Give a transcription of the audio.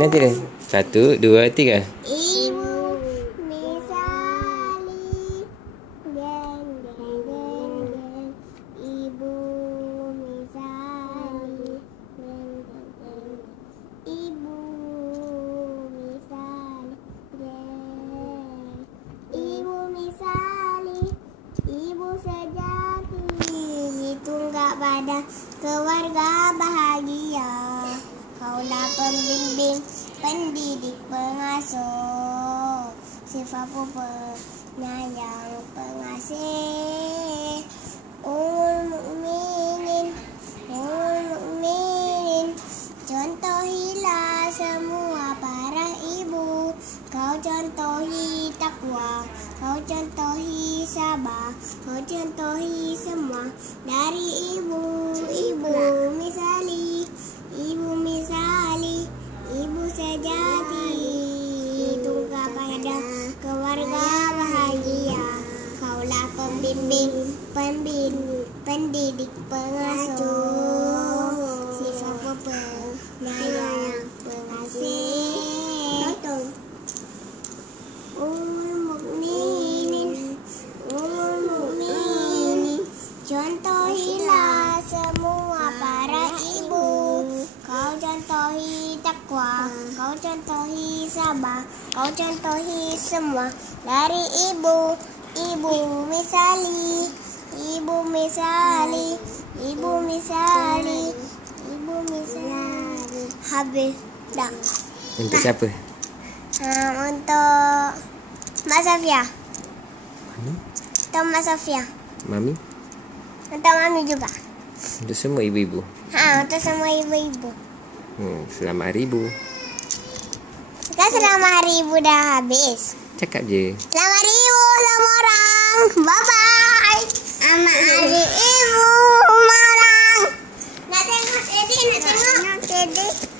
Nanti dah. Satu, dua, tiga. Ibu misali geng geng geng geng Ibu misali geng geng geng Ibu misali geng Ibu misali Ibu sejati. Ditunggak pada keluarga bahagia pengasuh Sifat penyayang, pengasih. Umul mukminin, umul mukminin. Contohilah semua para ibu. Kau contohi takwa Kau contohi sabar Kau contohi semua. Dari pembimbing Pembin Pendidik pengasuh. Sifat penyayang Pengasih Umul mukminin Umul mukminin Contohilah semua para ibu. Kau contohi takwa. Kau contohi sabar. Kau contohi semua. Dari ibu Ibu misali Ibu misali Ibu misali Ibu misali Habis Dah Untuk siapa? um, Untuk Mak Safia Mami? Untuk Mak Safia Mami? Untuk Mami juga Untuk semua ibu-ibu. Ha, untuk semua ibu-ibu Hmm, selamat hari ibu. Kan selama hari ibu dah habis Cakap je. Selamat hari Bye bye. Ama adik ibu marah. Nak tengok Edi, nak tengok. Nak.